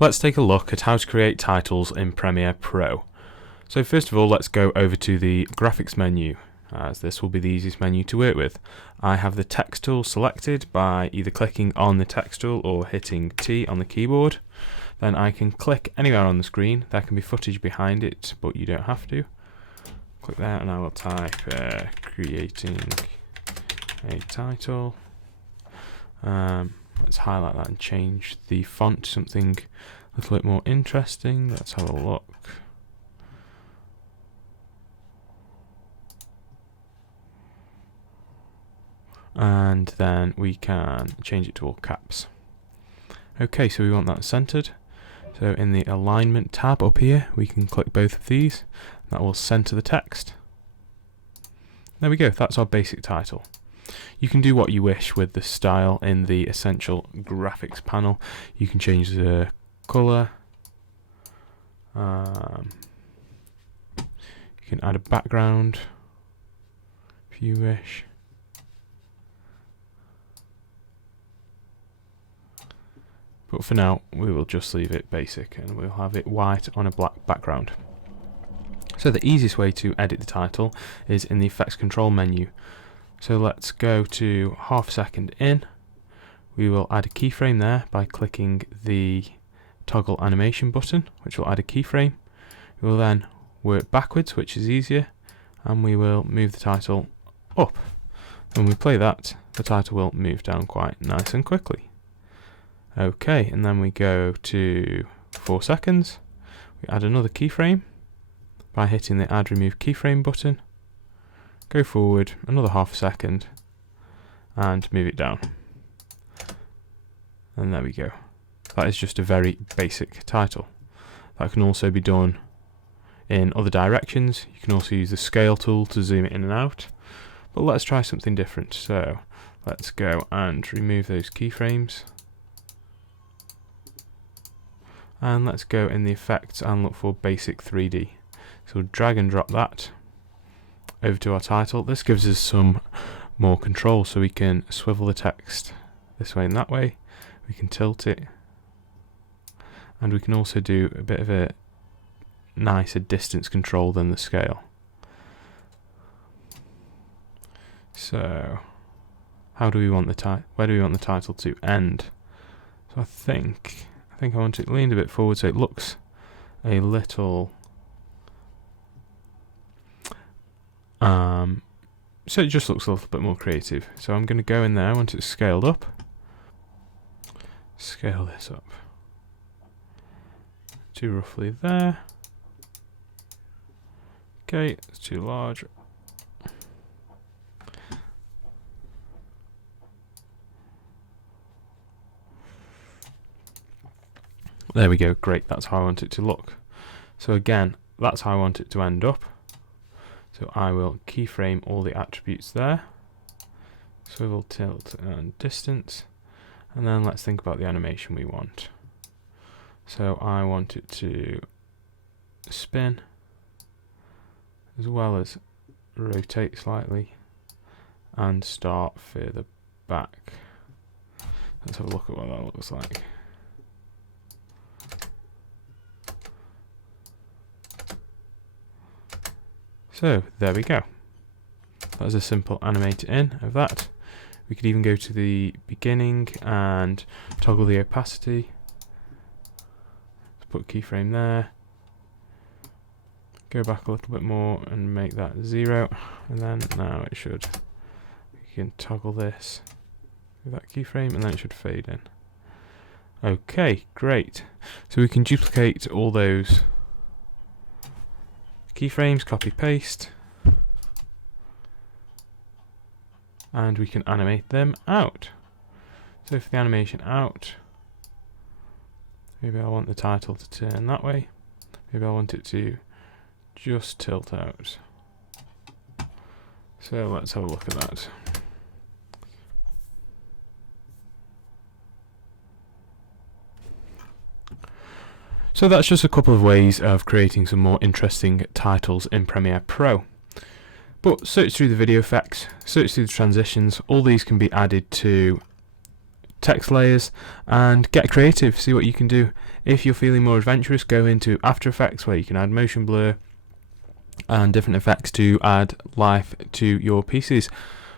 Let's take a look at how to create titles in Premiere Pro. So first of all, let's go over to the graphics menu, as this will be the easiest menu to work with. I have the text tool selected by either clicking on the text tool or hitting T on the keyboard. Then I can click anywhere on the screen. There can be footage behind it, but you don't have to. Click there and I will type creating a title. Let's highlight that and change the font to something a little bit more interesting. Let's have a look. And then we can change it to all caps. Okay, so we want that centered. So in the alignment tab up here, we can click both of these. That will center the text. There we go, that's our basic title. You can do what you wish with the style in the essential graphics panel. You can change the color. You can add a background if you wish. But for now, we will just leave it basic and we'll have it white on a black background. So the easiest way to edit the title is in the effects control menu. So let's go to half a second in. We will add a keyframe there by clicking the toggle animation button, which will add a keyframe. We will then work backwards, which is easier, and we will move the title up. When we play that, the title will move down quite nice and quickly. Okay, and then we go to 4 seconds. We add another keyframe by hitting the add remove keyframe button. Go forward another half a second and move it down. And there we go. That is just a very basic title. That can also be done in other directions. You can also use the scale tool to zoom it in and out. But let's try something different. So let's go and remove those keyframes. And let's go in the effects and look for basic 3D. So we'll drag and drop that over to our title. This gives us some more control, so we can swivel the text this way and that way. We can tilt it, and we can also do a bit of a nicer distance control than the scale. So how do we want the where do we want the title to end? So I think I want it leaned a bit forward so it looks a little so it just looks a little bit more creative. So I'm going to go in there once it's scaled up. Scale this up to roughly there. Okay, it's too large. There we go, great, that's how I want it to look. So again, that's how I want it to end up. So I will keyframe all the attributes there. Swivel, tilt, and distance. And then let's think about the animation we want. So I want it to spin, as well as rotate slightly, and start further back. Let's have a look at what that looks like. So there we go. That was a simple animate in of that. We could even go to the beginning and toggle the opacity. Let's put a keyframe there. Go back a little bit more and make that 0. And then now it should. We can toggle this with that keyframe and then it should fade in. Okay, great. So we can duplicate all those keyframes, copy paste, and we can animate them out. So for the animation out, maybe I want the title to turn that way, maybe I want it to just tilt out. So let's have a look at that. So that's just a couple of ways of creating some more interesting titles in Premiere Pro. But search through the video effects, search through the transitions, all these can be added to text layers, and get creative, see what you can do. If you're feeling more adventurous, go into After Effects, where you can add motion blur and different effects to add life to your pieces.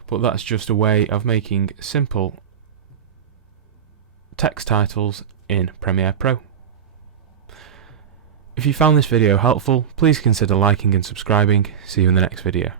But that's just a way of making simple text titles in Premiere Pro. If you found this video helpful, please consider liking and subscribing. See you in the next video.